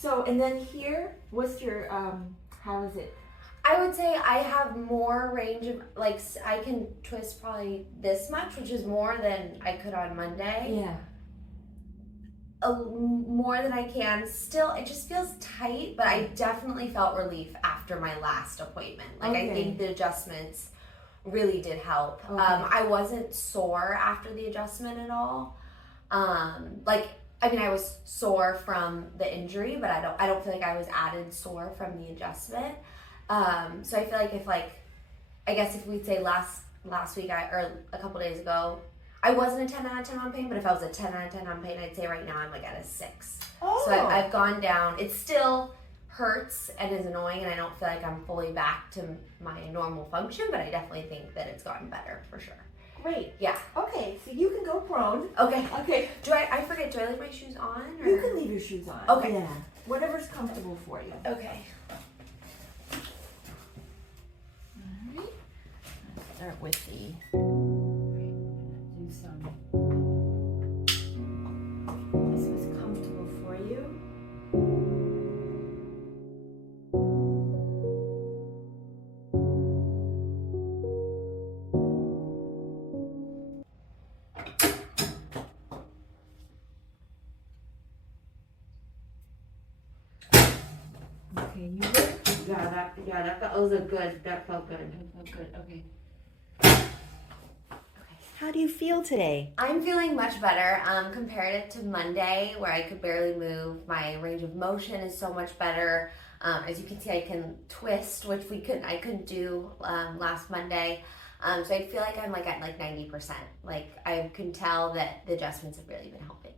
So, and then here, what's your, how is it? I would say I have more range of, like, I can twist probably this much, which is more than I could on Monday. Yeah. More than I can. Still, it just feels tight, but I definitely felt relief after my last appointment. Like, I think the adjustments really did help. Okay. I wasn't sore after the adjustment at all. I was sore from the injury, but I don't feel like I was added sore from the adjustment. So I feel like if we'd say last week or a couple days ago, I wasn't a 10 out of 10 on pain, but if I was a 10 out of 10 on pain, I'd say right now I'm like at a 6. Oh. So I've gone down. It still hurts and is annoying, and I don't feel like I'm fully back to my normal function, but I definitely think that it's gotten better for sure. Great. Yeah. Okay, so you can go prone. Okay. Okay. Do I leave my shoes on? Or? You can leave your shoes on. Okay. Yeah. Whatever's comfortable for you. Okay. All right. Let's start with the. Do some. This was comfortable for you. Okay, you good? That was good. That felt good. That felt good. Okay. How do you feel today? I'm feeling much better. Compared it to Monday, where I could barely move. My range of motion is so much better. As you can see, I can twist, which I couldn't do last Monday. So I feel like I'm at 90%. Like, I can tell that the adjustments have really been helping.